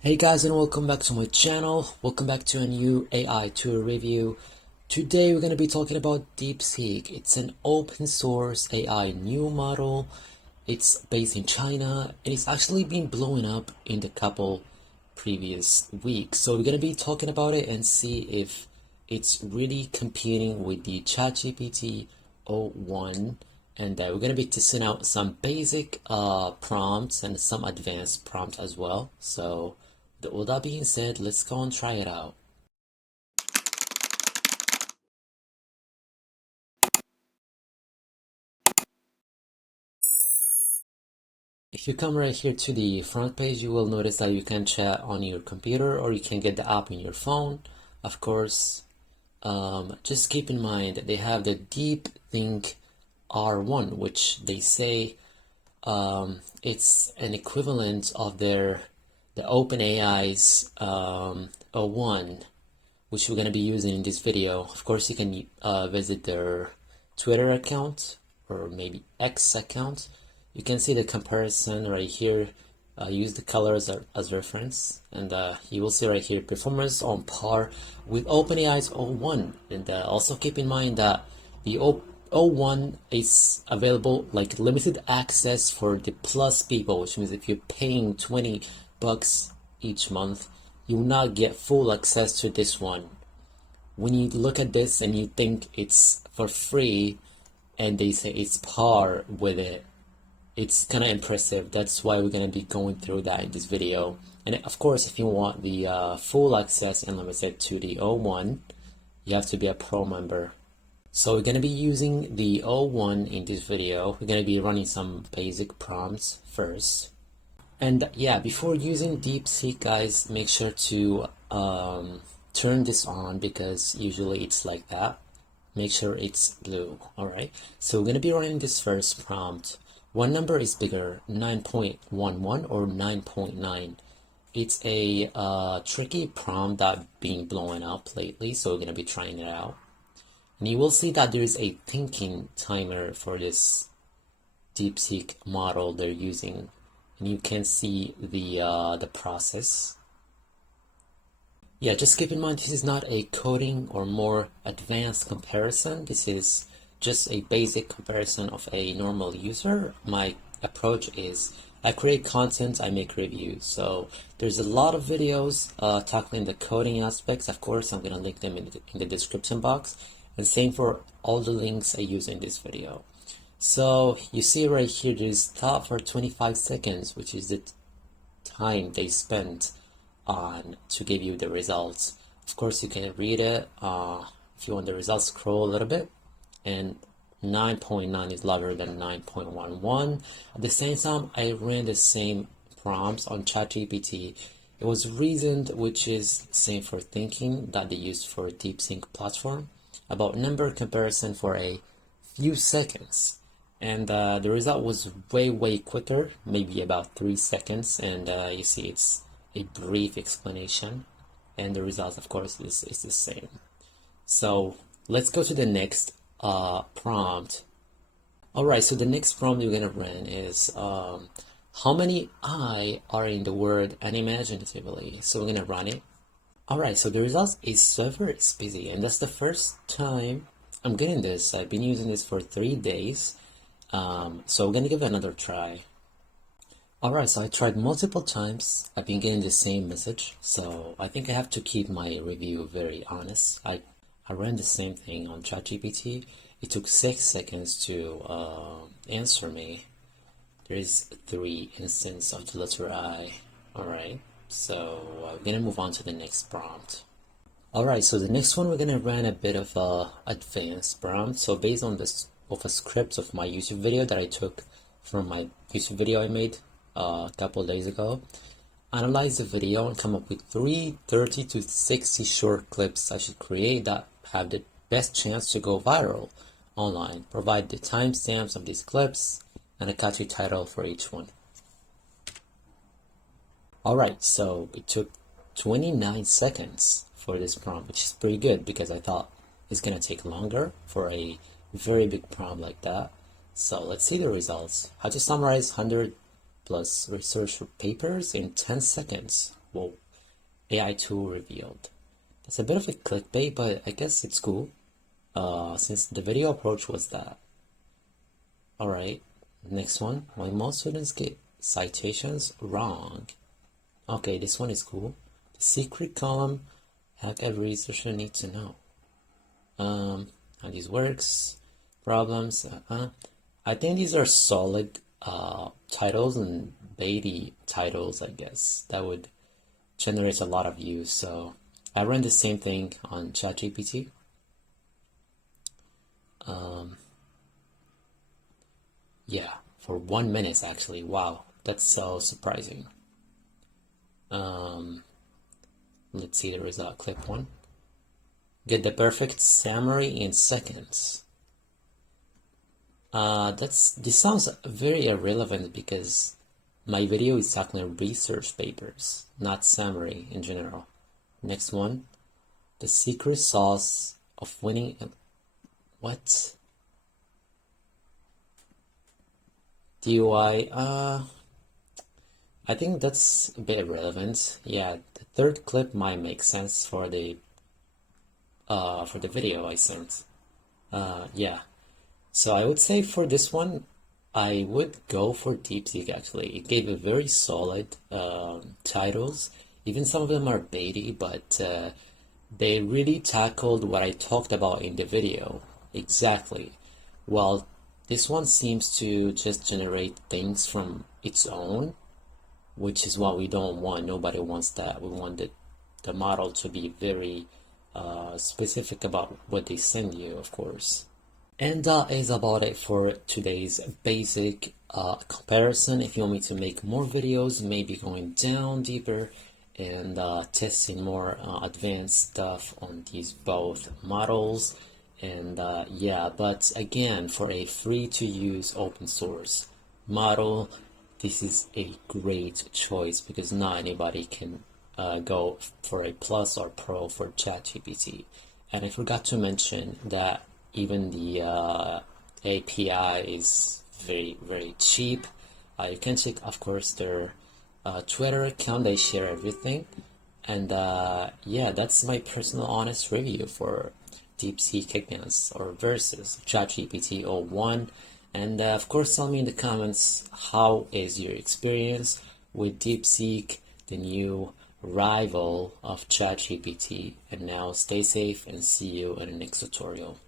Hey guys, and welcome back to my channel. Welcome back to a new AI tool review. Today we're going to be talking about DeepSeek. It's an open source AI new model. It's based in China and it's actually been blowing up in the couple previous weeks. So we're going to be talking about it and see if it's really competing with the ChatGPT O1. And we're going to be testing out some basic prompts and some advanced prompts as well. So with that being said, let's go and try it out. If you come right here to the front page, you will notice that you can chat on your computer or you can get the app in your phone. Of course, just keep in mind that they have the DeepSeek R1, which they say it's an equivalent of the OpenAI's O1, which we're going to be using in this video. Of course, you can visit their Twitter account or maybe X account. You can see the comparison right here. Use the colors as reference, and you will see right here performance on par with OpenAI's O1. And also keep in mind that the O1 is available like limited access for the plus people, which means if you're paying $20 each month, you will not get full access to this one. When you look at this and you think it's for free and they say it's par with it, it's kind of impressive. That's why we're going to be going through that in this video. And of course, if you want the full access and limited to the O1, you have to be a pro member. So we're going to be using the O1 in this video. We're going to be running some basic prompts first. And yeah, before using DeepSeek, guys, make sure to turn this on because usually it's like that. Make sure it's blue. All right. So we're going to be running this first prompt. One number is bigger, 9.11 or 9.9. It's a tricky prompt that been blowing up lately, so we're going to be trying it out. And you will see that there is a thinking timer for this DeepSeek model they're using. And you can see the process. Yeah, just keep in mind this is not a coding or more advanced comparison. This is just a basic comparison of a normal user. My approach is I create content, I make reviews. So there's a lot of videos tackling the coding aspects. Of course, I'm gonna link them in the description box. And same for all the links I use in this video. So you see right here, there's top for 25 seconds, which is the time they spent on to give you the results. Of course, you can read it. If you want the results, scroll a little bit. And 9.9 is louder than 9.11. At the same time, I ran the same prompts on ChatGPT. It was reasoned, which is same for thinking that they used for DeepSeek platform, about number comparison for a few seconds. And the result was way quicker, maybe about 3 seconds. And you see it's a brief explanation. And the result, of course, is the same. So let's go to the next prompt. Alright, so the next prompt we're gonna run is how many I are in the word unimaginatively. So we're gonna run it. Alright, so the result is server is busy, and that's the first time I'm getting this. I've been using this for 3 days, so we're gonna give it another try. Alright, so I tried multiple times. I've been getting the same message, so I think I have to keep my review very honest. I ran the same thing on ChatGPT. It took 6 seconds to answer me. There is 3 instances of the letter I. Alright, so we're gonna move on to the next prompt. Alright, so the next one we're gonna run a bit of a advanced prompt. So based on this of a script of my YouTube video that I took from my YouTube video I made a couple days ago. Analyze the video and come up with 30 to 60 short clips I should create that have the best chance to go viral online. Provide the timestamps of these clips and a catchy title for each one. Alright, so it took 29 seconds for this prompt, which is pretty good because I thought it's gonna take longer for a very big prompt like that. So let's see the results. How to summarize 100 plus research papers in 10 seconds. Whoa, AI tool revealed. That's a bit of a clickbait, but I guess it's cool. Since the video approach was that. Alright, next one. Why most students get citations wrong. Okay, this one is cool. The secret column, hack every researcher needs to know. How this works, problems. I think these are solid titles and baity titles, I guess. That would generate a lot of views. So I ran the same thing on ChatGPT. Yeah, for 1 minute actually. Wow, that's so surprising. Let's see the result. Clip 1. Get the perfect summary in seconds. This sounds very irrelevant because my video is tackling research papers, not summary in general. Next one. The secret sauce of winning. What? DUI, I think that's a bit irrelevant. Yeah, the third clip might make sense for the video I sent. Yeah. So I would say for this one, I would go for DeepSeek actually. It gave a very solid titles. Even some of them are baity, but they really tackled what I talked about in the video. Exactly. Well, this one seems to just generate things from its own, which is what we don't want. Nobody wants that. We want the model to be very specific about what they send you, of course. And that is about it for today's basic comparison. If you want me to make more videos, maybe going down deeper and testing more advanced stuff on these both models. And yeah, but again, for a free to use open source model, this is a great choice because not anybody can go for a plus or pro for ChatGPT. And I forgot to mention that even the API is very cheap. You can check, of course, their Twitter account. They share everything. And yeah, that's my personal honest review for DeepSeek against or versus ChatGPT R1. And of course, tell me in the comments, how is your experience with DeepSeek, the new rival of ChatGPT? And now stay safe and see you in the next tutorial.